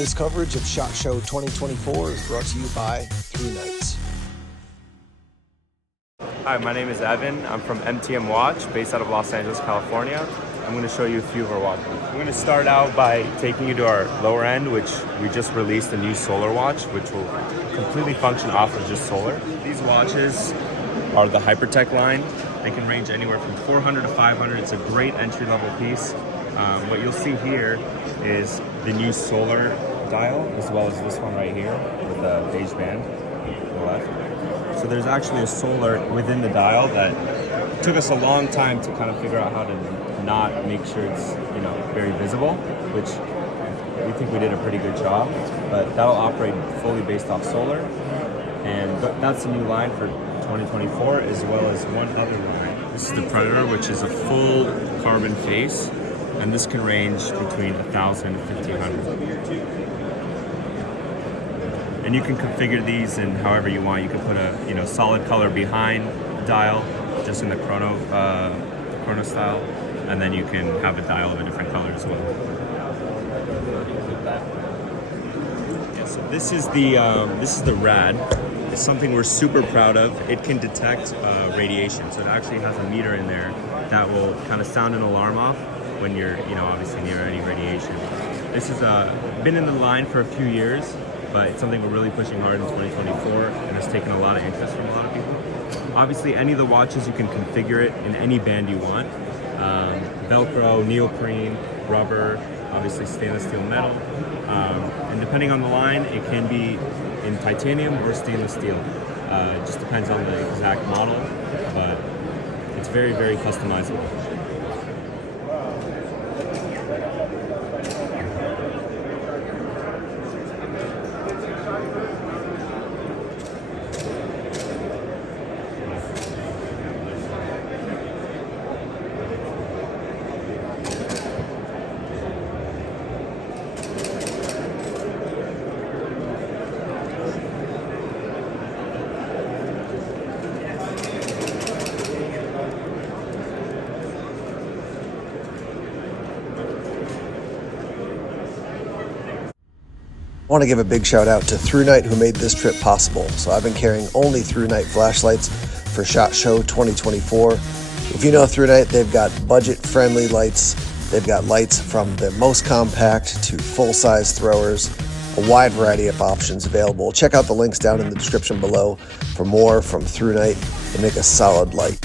This coverage of SHOT Show 2024 is brought to you by Through Nights. Hi, my name is Evan. I'm from MTM Watch, based out of Los Angeles, California. I'm going to show you a few of our watches. We're going to start out by taking you to our lower end, which we just released a new solar watch, which will completely function off of just solar. These watches are the Hypertech line. They can range anywhere from 400 to 500. It's a great entry-level piece. What you'll see here is the new solar dial, as well as this one right here with the beige band on the left. So there's actually a solar within the dial that took us a long time to kind of figure out how to not make sure it's, very visible, which we think we did a pretty good job. But that'll operate fully based off solar, and that's a new line for 2024, as well as one other line. This is the Predator, which is a full carbon face, and this can range between 1,000 to 1,500. And you can configure these in however you want. You can put a solid color behind the dial, just in the chrono style, and then you can have a dial of a different color as well. Yeah, so this is the Rad. It's something we're super proud of. It can detect radiation, so it actually has a meter in there that will kind of sound an alarm off when you're obviously near any radiation. This has been in the line for a few years, but it's something we're really pushing hard in 2024, and it's taken a lot of interest from a lot of people. Obviously, any of the watches, you can configure it in any band you want. Velcro, neoprene, rubber, obviously stainless steel metal. And depending on the line, it can be in titanium or stainless steel. It just depends on the exact model, but it's very, very customizable. I want to give a big shout out to Through Night, who made this trip possible. So I've been carrying only Through Night flashlights for SHOT Show 2024. If you know Through Night, they've got budget-friendly lights. They've got lights from the most compact to full-size throwers, a wide variety of options available. Check out the links down in the description below for more from Through Night to make a solid light.